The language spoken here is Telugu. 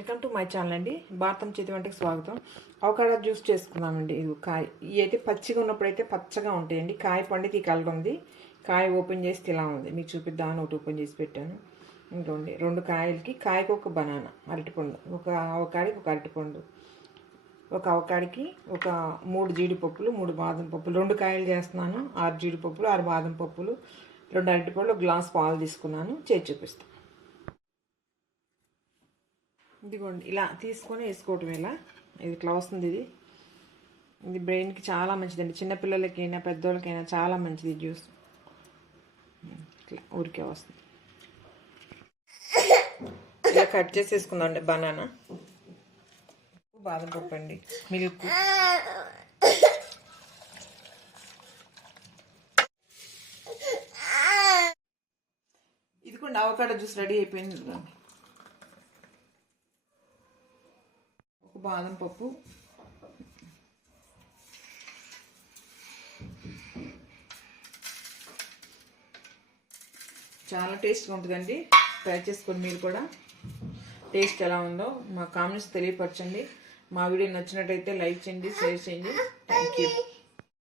వెల్కమ్ టు మై ఛానల్ అండి. భారతం చేతి వంటకి స్వాగతం. అవకాడో జ్యూస్ చేసుకుందామండి. ఇది కాయ ఇవి అయితే పచ్చిగా ఉన్నప్పుడైతే పచ్చగా ఉంటాయండి. కాయ పండితే ఈ కలర్ ఉంది. కాయ ఓపెన్ చేస్తే ఇలా ఉంది. మీకు చూపిద్దామని ఒకటి ఓపెన్ చేసి పెట్టాను. ఇంకోండి 2 కాయలకి కాయకు ఒక బనానా అరటిపండు, ఒక అవకాడికి ఒక అరటిపండు, ఒక అవకాడికి ఒక 3 జీడిపప్పులు, 3 బాదం పప్పులు, 2 కాయలు చేస్తున్నాను. 6 జీడిపప్పులు, 6 బాదం పప్పులు, 2 అరటిపండ్లు, 1 గ్లాస్ పాలు తీసుకున్నాను. చేసి చూపిస్తాను. ఇదిగోండి ఇలా తీసుకొని వేసుకోవటం. ఇలా ఇది ఇట్లా వస్తుంది. ఇది బ్రెయిన్కి చాలా మంచిదండి. చిన్నపిల్లలకైనా పెద్దోళ్ళకైనా చాలా మంచిది జ్యూస్. ఇట్లా ఊరికే వస్తుంది. ఇలా కట్ చేసేసుకుందామండి. బనానా, బాదం పప్పు అండి, మిల్క్, ఇదిగోండి అవకాడో జ్యూస్ రెడీ అయిపోయింది. బాదం పప్పు, చాలా టేస్ట్గా ఉంటుందండి. ట్రై చేసుకొని మీరు కూడా టేస్ట్ ఎలా ఉందో మా కామెంట్స్ తెలియపరచండి. మా వీడియో నచ్చినట్టయితే లైక్ చేయండి, షేర్ చేయండి. Thank you.